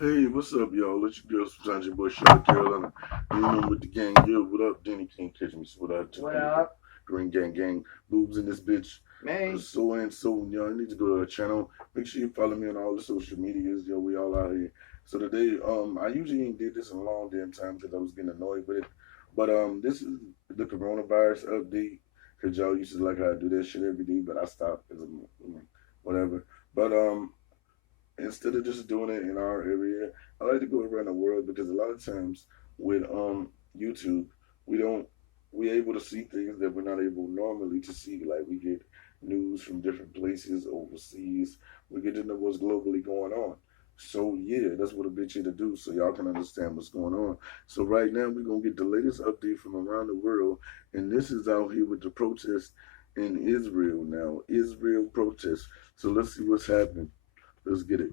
Hey, what's up, y'all? It's your girl, sometimes your boy, Shot Carolina. You know, with the gang, yo, what up? Danny can't catch me, so what up? What up? Green gang, gang, boobs in this bitch. Man, So and so, y'all need to go to the channel. Make sure you follow me on all the social medias, yo. We all out here. So today, I usually ain't did this in a long damn time because I was getting annoyed with it. But this is the coronavirus update because y'all used to like how I do that shit every day, but I stopped because whatever. But instead of just doing it in our area, I like to go around the world because a lot of times with YouTube, we don't we able to see things that we're not able normally to see. Like we get news from different places overseas. We get to know what's globally going on. So yeah, that's what a bitch here to do, so y'all can understand what's going on. So right now we're gonna get the latest update from around the world, and this is out here with the protest in Israel now. Israel protests. So let's see what's happening. Let's get it.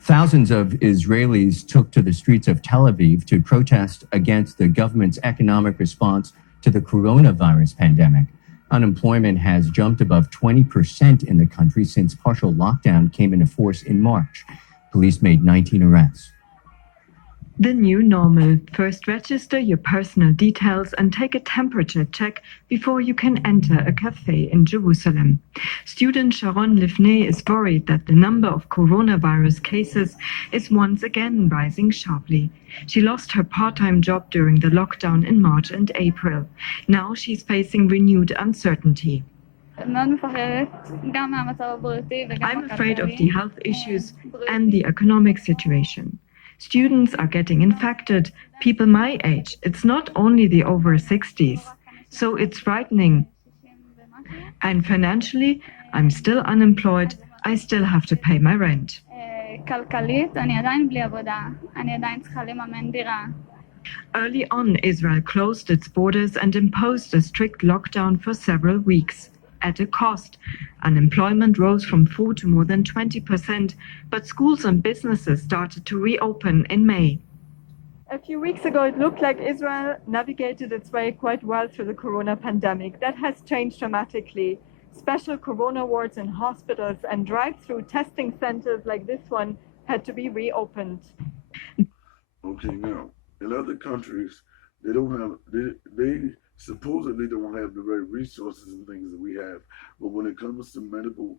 Thousands of Israelis took to the streets of Tel Aviv to protest against the government's economic response to the coronavirus pandemic. Unemployment has jumped above 20% in the country since partial lockdown came into force in March. Police made 19 arrests. The new normal. First register your personal details and take a temperature check before you can enter a cafe in Jerusalem. Student Sharon Livney is worried that the number of coronavirus cases is once again rising sharply. She lost her part-time job during the lockdown in March and April. Now she's facing renewed uncertainty. I'm afraid of the health issues and the economic situation. Students are getting infected, people my age. It's not only the over 60s. So it's frightening. And financially, I'm still unemployed. I still have to pay my rent. Early on, Israel closed its borders and imposed a strict lockdown for several weeks. At a cost. Unemployment rose from 4 to more than 20%, but schools and businesses started to reopen in May. A few weeks ago, it looked like Israel navigated its way quite well through the corona pandemic. That has changed dramatically. Special corona wards in hospitals and drive-through testing centers like this one had to be reopened. Okay, now in other countries, they don't have they supposedly don't have the right resources and things that we have. But when it comes to medical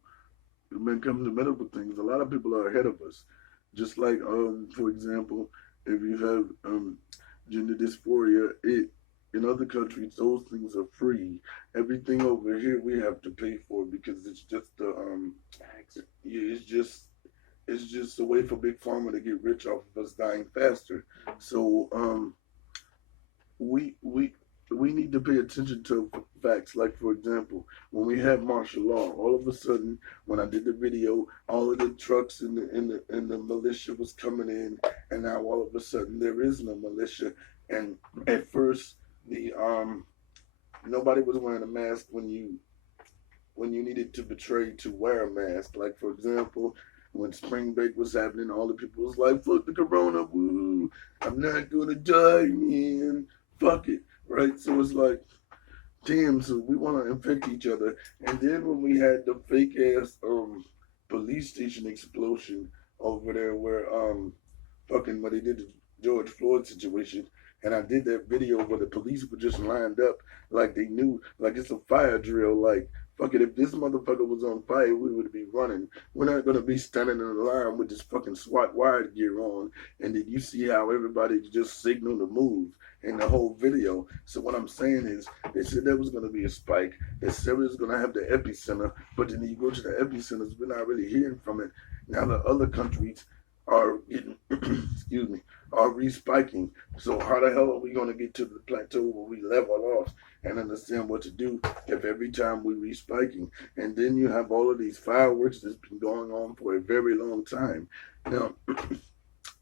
things, a lot of people are ahead of us. Just like for example, if you have gender dysphoria, it in other countries those things are free. Everything over here we have to pay for because it's just the yeah, it's just a way for big pharma to get rich off of us dying faster. So we we we need to pay attention to facts. Like for example, when we have martial law, all of a sudden, when I did the video, all of the trucks in the militia was coming in, and now all of a sudden there is no militia. And at first, the nobody was wearing a mask when you needed to betray to wear a mask. Like for example, when spring break was happening, all the people was like, "Fuck the corona, woo! I'm not gonna die, man. Fuck it." Right? So it's like, damn. So we want to infect each other. And then when we had the fake ass police station explosion over there, where fucking when they did the George Floyd situation, and I did that video where the police were just lined up like they knew, like it's a fire drill. Like, fuck it, if this motherfucker was on fire, we would be running. We're not gonna be standing in a line with this fucking SWAT wire gear on, and then you see how everybody just signal to move in the whole video. So what I'm saying is, they said there was gonna be a spike. They said it was gonna have the epicenter, but then you go to the epicenters, we're not really hearing from it. Now the other countries are getting, excuse me, are respiking. So how the hell are we going to get to the plateau where we level off and understand what to do if every time we respiking? And then you have all of these fireworks that's been going on for a very long time. Now,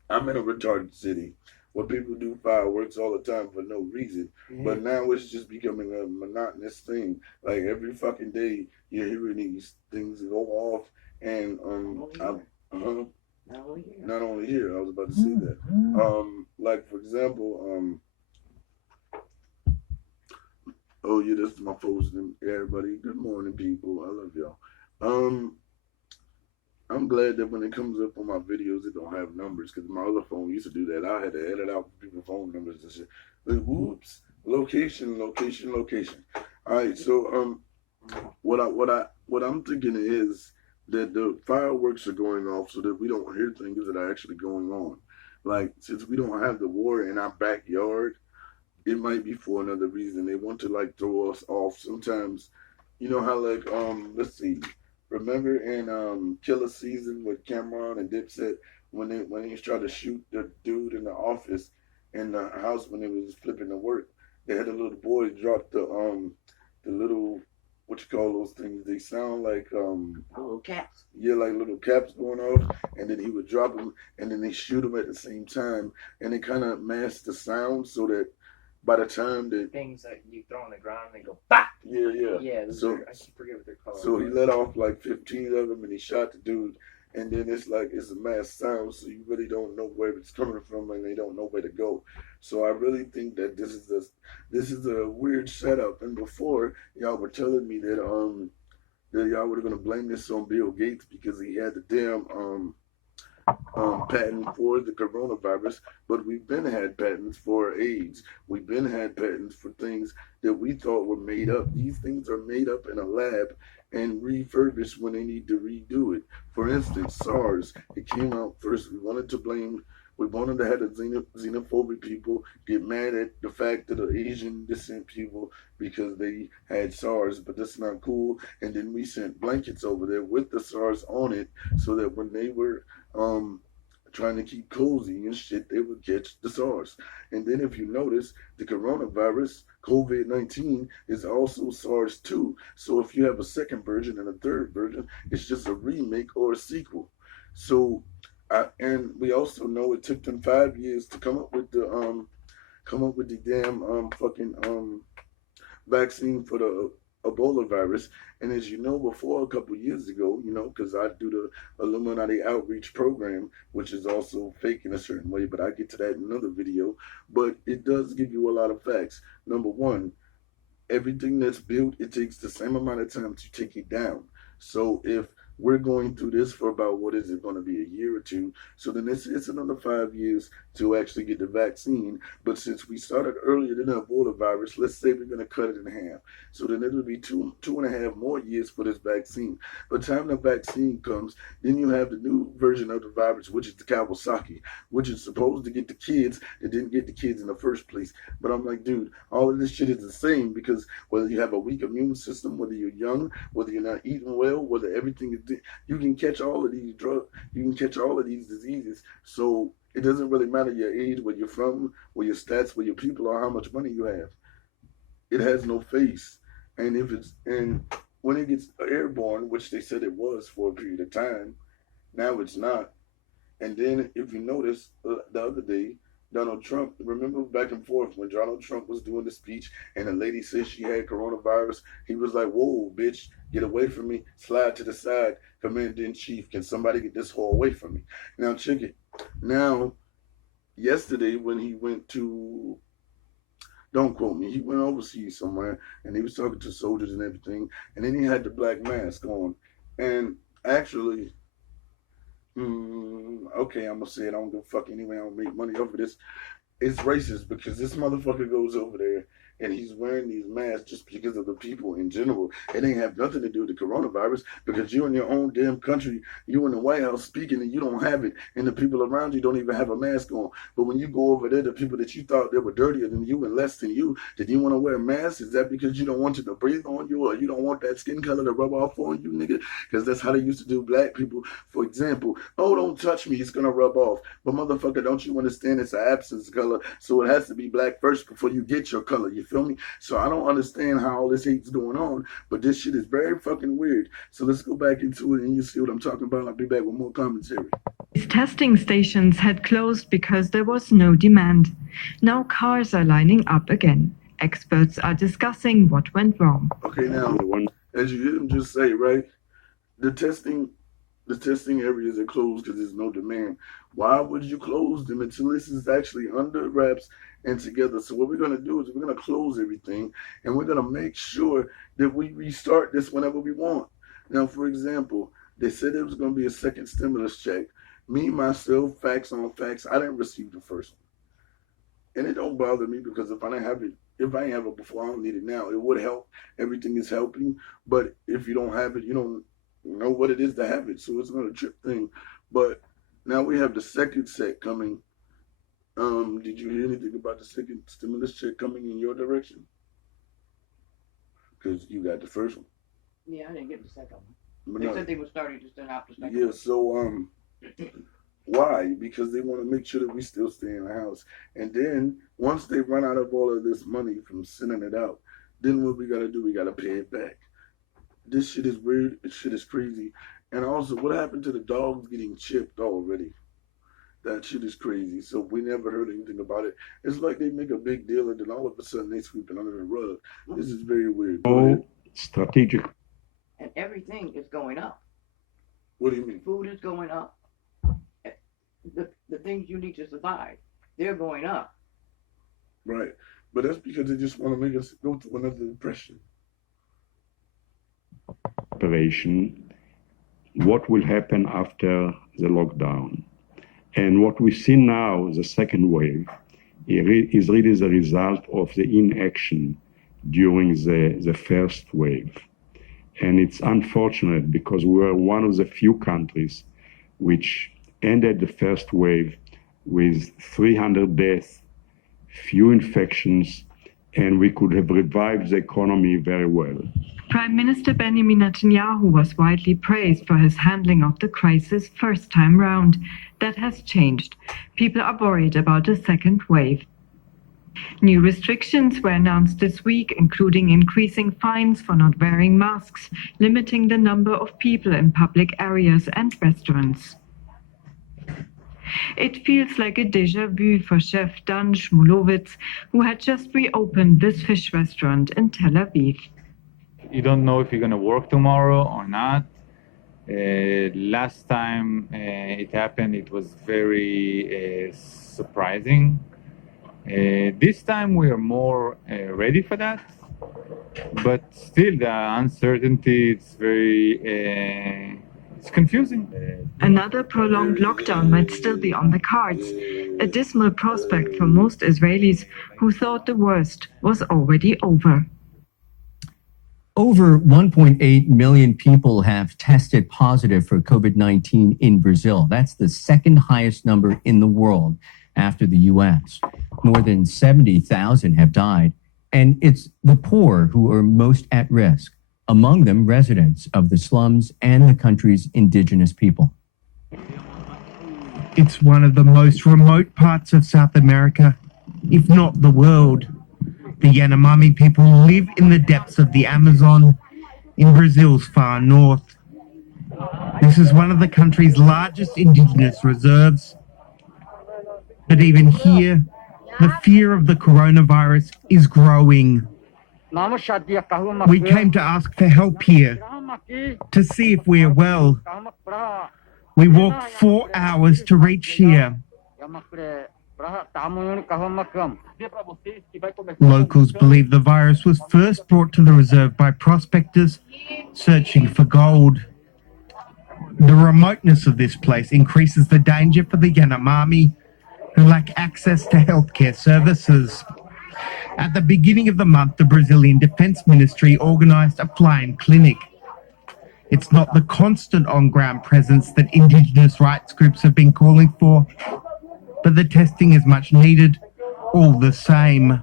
I'm in a retarded city where people do fireworks all the time for no reason. Mm-hmm. But now it's just becoming a monotonous thing. Like every fucking day, you're hearing these things go off, and not only here, I was about to say that. Like for example, oh yeah, this is my folks and everybody. Good morning, people. I love y'all. I'm glad that when it comes up on my videos, it don't have numbers because my other phone used to do that. I had to edit out people's phone numbers and shit. Like, whoops, location, location, location. All right, so what I'm thinking is that the fireworks are going off so that we don't hear things that are actually going on. Like since we don't have the war in our backyard, it might be for another reason. They want to like throw us off. Sometimes, you know how like let's see. Remember in Killer Season with Cameron and Dipset when he was trying to shoot the dude in the office in the house when they was flipping the work, they had a little boy drop the little what you call those things? They sound like little caps. yeah, like little caps going off, and then he would drop them, and then they shoot them at the same time, and it kind of masked the sound so that by the time that Things that you throw on the ground, they go bah. yeah. Yeah. So I forget what they're called. so he let off like 15 of them, and he shot the dude, and then it's like it's a mass sound, so you really don't know where it's coming from, and they don't know where to go. So I really think that this is a weird setup. And before y'all were telling me that y'all were gonna blame this on Bill Gates because he had the damn patent for the coronavirus, but we've been had patents for AIDS. We've been had patents for things that we thought were made up. These things are made up in a lab and refurbished when they need to redo it. For instance, SARS, it came out first. We wanted to have the xenophobic people get mad at the fact that the Asian descent people because they had SARS, but that's not cool. And then we sent blankets over there with the SARS on it so that when they were trying to keep cozy and shit, they would catch the SARS. And then if you notice, the coronavirus, COVID-19, is also SARS-2. So if you have a second version and a third version, it's just a remake or a sequel. So, and we also know it took them 5 years to come up with the damn fucking vaccine for the Ebola virus. And as you know, before a couple years ago, you know, because I do the Illuminati outreach program, which is also fake in a certain way, but I get to that in another video. But it does give you a lot of facts. Number one, everything that's built, it takes the same amount of time to take it down. So if we're going through this for about, what is it going to be, a year or two? So then it's another 5 years to actually get the vaccine. But since we started earlier than the Ebola virus, let's say we're going to cut it in half. So then it'll be two and a half more years for this vaccine. By the time the vaccine comes, then you have the new version of the virus, which is the Kawasaki, which is supposed to get the kids that didn't get the kids in the first place. But I'm like, dude, all of this shit is the same because whether you have a weak immune system, whether you're young, whether you're not eating well, whether everything is, you can catch all of these drugs, you can catch all of these diseases. So it doesn't really matter your age, where you're from, where your stats, where your people are, how much money you have. It has no face. And when it gets airborne, which they said it was for a period of time, now it's not. And then if you notice, the other day, Donald Trump, remember back and forth when Donald Trump was doing the speech and the lady said she had coronavirus, he was like, whoa, bitch, get away from me, slide to the side, Commander-in-Chief, can somebody get this whore away from me? Now, check it. Now, yesterday when he went to, don't quote me, he went overseas somewhere and he was talking to soldiers and everything, and then he had the black mask on. And actually, okay, I'm gonna say it. I don't give a fuck anyway. I don't make money off of this. It's racist because this motherfucker goes over there and he's wearing these masks just because of the people in general. It ain't have nothing to do with the coronavirus because you in your own damn country, you in the White House speaking and you don't have it, and the people around you don't even have a mask on. But when you go over there, the people that you thought they were dirtier than you and less than you, did you want to wear a mask? Is that because you don't want it to breathe on you, or you don't want that skin color to rub off on you, nigga? Because that's how they used to do black people. For example, oh, don't touch me, it's gonna rub off. But motherfucker, don't you understand it's an absence color, so it has to be black first before you get your color. You feel me? So I don't understand how all this hate's going on, but this shit is very fucking weird. So let's go back into it and you see what I'm talking about. I'll be back with more commentary. These testing stations had closed because there was no demand. Now cars are lining up again. Experts are discussing what went wrong. Okay, now, as you hear them just say, right, the testing areas are closed because there's no demand. Why would you close them until this is actually under wraps and together? So what we're going to do is we're going to close everything and we're going to make sure that we restart this whenever we want. Now, for example, They said there was going to be a second stimulus check. Me, myself, facts on facts, I didn't receive the first one. And it don't bother me because if I didn't have it before, I don't need it now. It would help. Everything is helping. But if you don't have it, you don't know what it is to have it. So it's not a trip thing. But now we have the second set coming. Did you hear anything about the second stimulus check coming in your direction? Because you got the first one. Yeah, I didn't get the second one. But They no. said they were starting to send out the second Yeah, one. so why? Because they want to make sure that we still stay in the house. And then once they run out of all of this money from sending it out, then what we gotta do, we gotta pay it back. This shit is weird, this shit is crazy. And also, what happened to the dogs getting chipped already? That shit is crazy. So we never heard anything about it. It's like they make a big deal and then all of a sudden they sweep it under the rug. This is very weird. Go ahead. No strategic And everything is going up. What do you mean? Food is going up. The things you need to survive, they're going up. Right. But that's because they just want to make us go through another depression. operation, what will happen after the lockdown. And what we see now, the second wave, is really the result of the inaction during the first wave. And it's unfortunate because we were one of the few countries which ended the first wave with 300 deaths, few infections, and we could have revived the economy very well. Prime Minister Benjamin Netanyahu was widely praised for his handling of the crisis first time round. That has changed. People are worried about a second wave. New restrictions were announced this week, including increasing fines for not wearing masks, limiting the number of people in public areas and restaurants. It feels like a déjà vu for chef Dan Shmulowitz, who had just reopened this fish restaurant in Tel Aviv. You don't know if you're going to work tomorrow or not. Last time it happened, it was very surprising. This time we are more ready for that, but still the uncertainty, it's confusing. Another prolonged lockdown might still be on the cards, a dismal prospect for most Israelis who thought the worst was already over. Over 1.8 million people have tested positive for COVID-19 in Brazil. That's the second highest number in the world after the U.S. More than 70,000 have died, and it's the poor who are most at risk, among them residents of the slums and the country's indigenous people. It's one of the most remote parts of South America, if not the world. The Yanomami people live in the depths of the Amazon in Brazil's far north. This is one of the country's largest indigenous reserves. But even here, the fear of the coronavirus is growing. We came to ask for help here, to see if we are well. We walked 4 hours to reach here. Locals believe the virus was first brought to the reserve by prospectors searching for gold. The remoteness of this place increases the danger for the Yanomami, who lack access to healthcare services. At the beginning of the month, the Brazilian Defense Ministry organized a flying clinic. It's not the constant on-ground presence that indigenous rights groups have been calling for, but the testing is much needed all the same.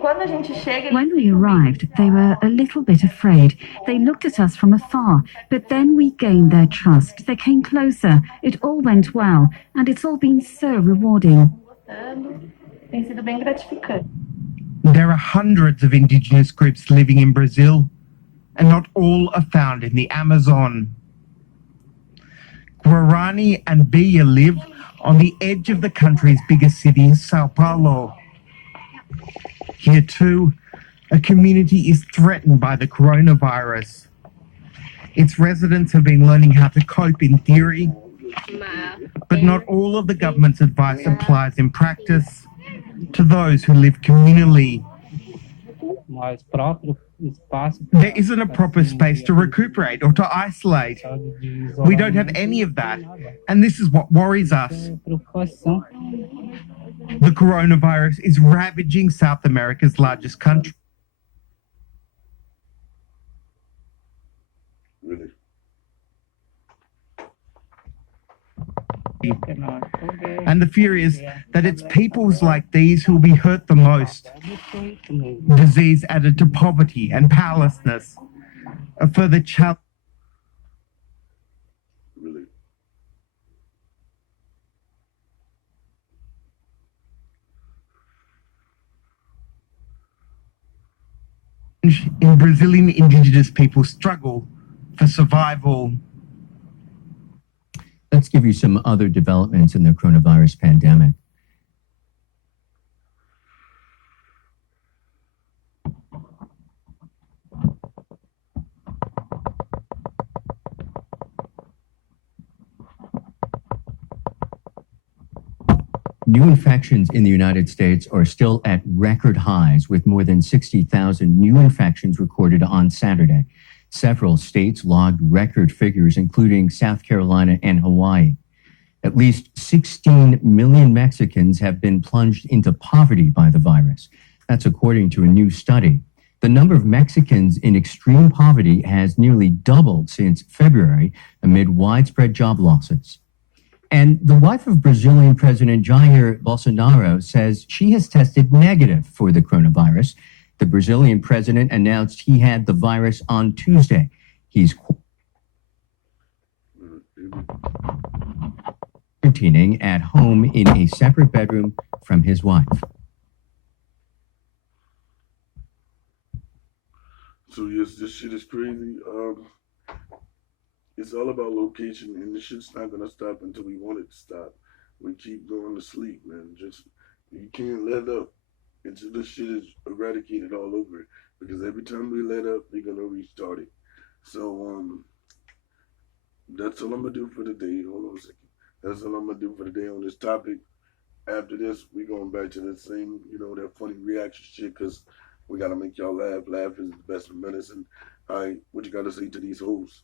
When we arrived, they were a little bit afraid. They looked at us from afar, but then we gained their trust. They came closer. It all went well, and it's all been so rewarding. There are hundreds of indigenous groups living in Brazil, and not all are found in the Amazon. Guarani and Bia live on the edge of the country's biggest city, Sao Paulo. Here too, a community is threatened by the coronavirus. Its residents have been learning how to cope in theory, but not all of the government's advice applies in practice to those who live communally. There isn't a proper space to recuperate or to isolate. We don't have any of that, and this is what worries us. The coronavirus is ravaging South America's largest country. Really. And the fear is that it's peoples like these who will be hurt the most. Disease added to poverty and powerlessness. A further challenge. Really. In Brazilian indigenous people's struggle for survival. Let's give you some other developments in the coronavirus pandemic. New infections in the United States are still at record highs, with more than 60,000 new infections recorded on Saturday. Several states logged record figures, including South Carolina and Hawaii. At least 16 million Mexicans have been plunged into poverty by the virus. That's according to a new study. The number of Mexicans in extreme poverty has nearly doubled since February amid widespread job losses. And the wife of Brazilian President Jair Bolsonaro says she has tested negative for the coronavirus. The Brazilian president announced he had the virus on Tuesday. He's quarantining at home in a separate bedroom from his wife. So yes, this shit is crazy. It's all about location, and this shit's not gonna stop until we want it to stop. We keep going to sleep, man. You can't let up until this shit is eradicated all over. Because every time we let up, they're gonna restart it. So that's all I'm gonna do for the day. Hold on a second. That's all I'm gonna do for the day on this topic. After this, we going back to the same, that funny reaction shit, because we gotta make y'all laugh. Laugh is the best medicine. All right, what you gotta say to these hoes?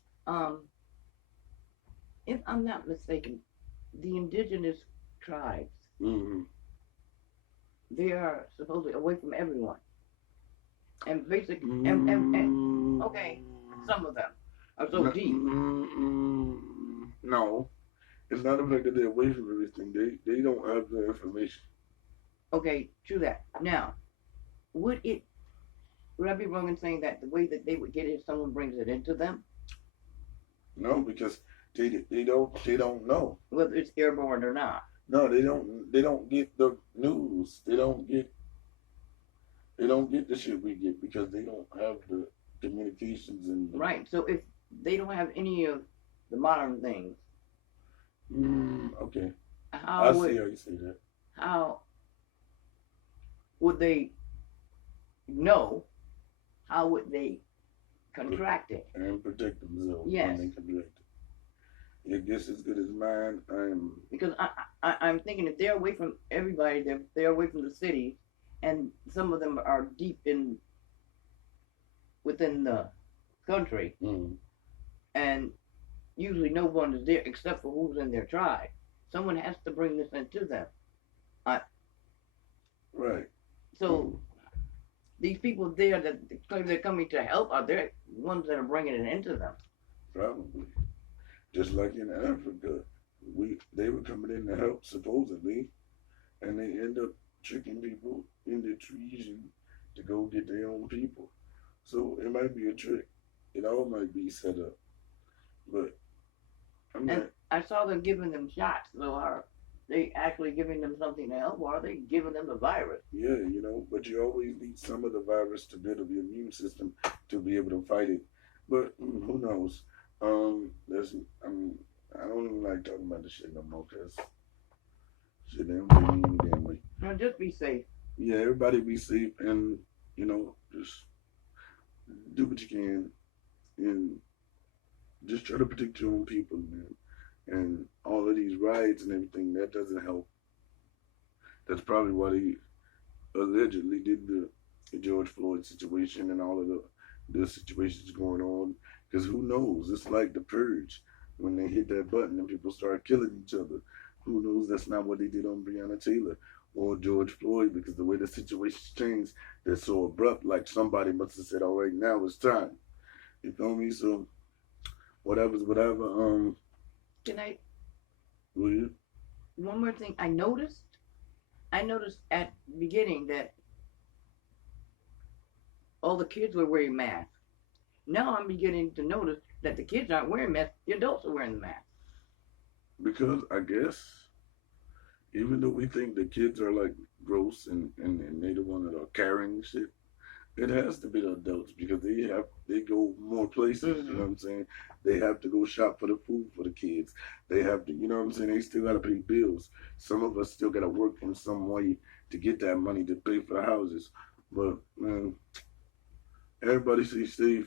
If I'm not mistaken, the indigenous tribes, they are supposedly away from everyone. And basically, and okay, some of them are so deep. No, it's not the fact that they're away from everything. They don't have the information. Okay, true that. Now, would I be wrong in saying that the way that they would get it if someone brings it into them? No, because they don't know whether it's airborne or not. No, they don't get the news. They don't get the shit we get because they don't have the communications and right. So if they don't have any of the modern things, okay, see how you say that. How would they know? How would they contract it and protect themselves yes. when they contract it? Your guess as good as mine. Because I'm thinking if they're away from everybody, they're away from the city, and some of them are deep within the country, and usually no one is there except for who's in their tribe. Someone has to bring this into them. Right. So these people there that claim they're coming to help are they ones that are bringing it into them? Probably. Just like in Africa, they were coming in to help supposedly, and they end up tricking people in the trees to go get their own people. So it might be a trick. It all might be set up. But I saw them giving them shots. So are they actually giving them something to help, or are they giving them the virus? Yeah, but you always need some of the virus to build up your immune system to be able to fight it. But who knows? I don't even like talking about this shit no more because shit don't do me any damn way. No, just be safe. Yeah, everybody be safe and just do what you can and just try to protect your own people, man. And all of these riots and everything, that doesn't help. That's probably why they allegedly did the George Floyd situation and all of the There's situations going on because who knows? It's like the purge when they hit that button and people start killing each other. Who knows that's not what they did on Breonna Taylor or George Floyd, because the way the situation's changed, they're so abrupt. Like somebody must have said, "All right, now it's time." You feel me? So whatever's whatever. Can I? Will you? One more thing. I noticed at the beginning that all the kids were wearing masks. Now I'm beginning to notice that the kids aren't wearing masks. The adults are wearing the mask. Because I guess even though we think the kids are like gross and they the one that are carrying shit, it has to be the adults because they go more places. You know what I'm saying? They have to go shop for the food for the kids. They have to, you know what I'm saying? They still gotta pay bills. Some of us still gotta work in some way to get that money to pay for the houses. But man, everybody stay safe.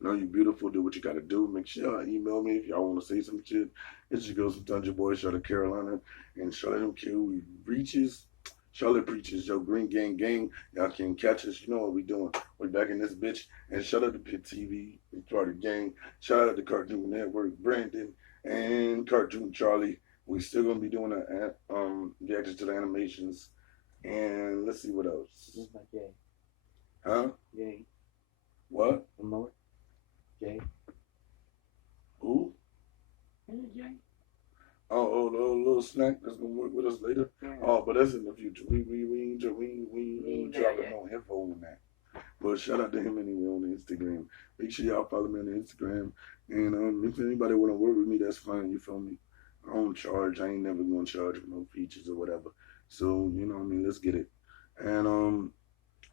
You know, you're beautiful. Do what you gotta do. Make sure y'all email me if y'all want to say some shit. It's your girl, sometimes your boy, Charlotte Carolina, and Charlotte don't care who reaches. Charlotte preaches, yo, Green Gang Gang. Y'all can catch us. You know what we doing. We back in this bitch. And shout out to Pit TV. We part of the gang. Shout out to Cartoon Network, Brandon, and Cartoon Charlie. We still gonna be doing reactions to the animations. And let's see what else. What about Jay? Huh? Jay. What? Remote? Jay. Who? Is it Jay? Oh, the little snack that's gonna work with us later. Yeah. Oh, but that's in the future. We ain't dropping no info on that. But shout out to him anyway on the Instagram. Make sure y'all follow me on the Instagram. And if anybody wanna work with me, that's fine. You feel me? I don't charge. I ain't never gonna charge for no features or whatever. So you know what I mean. Let's get it. And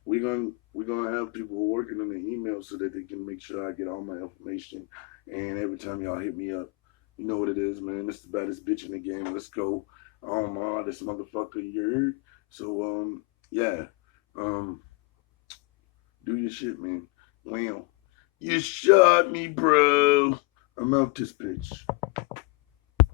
we're gonna have people working on the email so that they can make sure I get all my information. And every time y'all hit me up, you know what it is, man. This is the baddest bitch in the game. Let's go. Oh my, this motherfucker, you heard? So yeah. Do your shit, man. Well, you shot me, bro. I'm out this bitch.